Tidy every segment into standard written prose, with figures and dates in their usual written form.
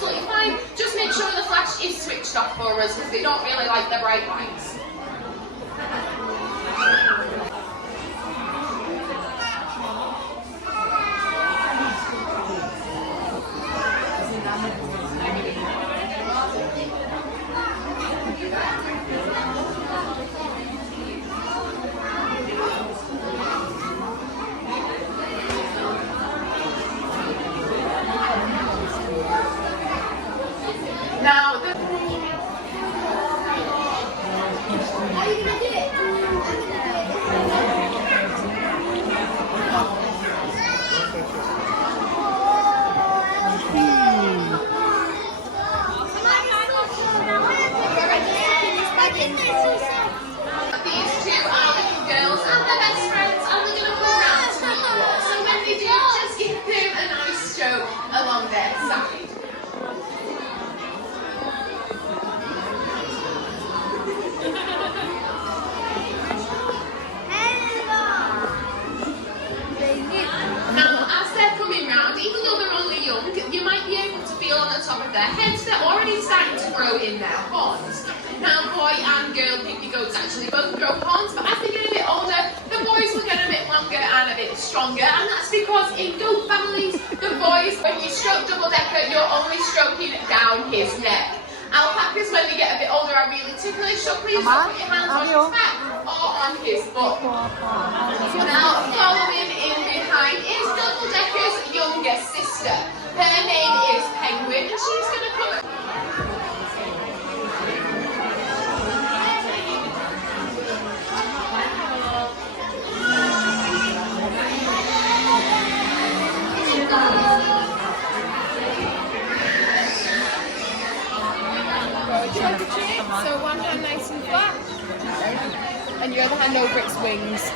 absolutely fine. Just make sure the flash is switched off for us because they don't really like the bright lights. Now, these two are little girls and their best friends, and they're going to come round to meet you all. So when they do, just give them a nice show along their side. Now, as they're coming round, even though they're only young, you might be able to feel on the top of their heads they're already starting to grow in their horns. Now, boy and girl pygmy goats actually both grow horns, but as they get a bit older, the boys will get a bit longer and a bit stronger, and that's because in goat families, the boys, when you stroke double-decker, you're only stroking down his neck. Alpacas, when they get a bit older, are really ticklish, so please don't put your hands on his back or on his butt. Now, following in behind is double-decker's younger sister. Her name is Penguin, and she's going to come. So one hand nice and flat, and your other hand over its wings.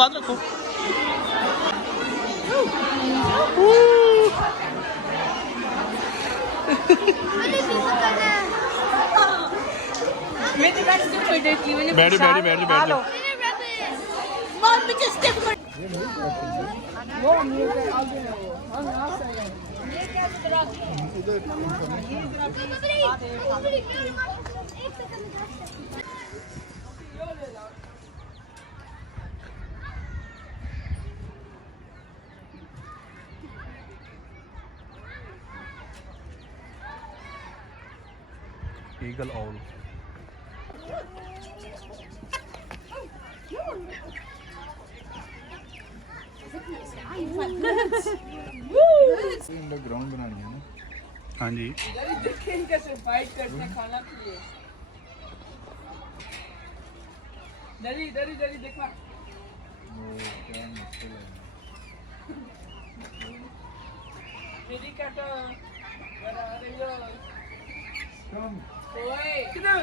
हाथ रखो बैठ बैठ बैठ बैठ Eagle owl. Ground बनानी है ना हाँ जी देखें कैसे फाइट करते खाना चाहिए डरी डरी डरी देखा क्या मुश्किल है तेरी काटो बड़ा रही हो कम ओए किधर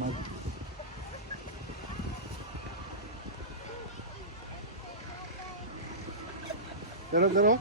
मत चलो चलो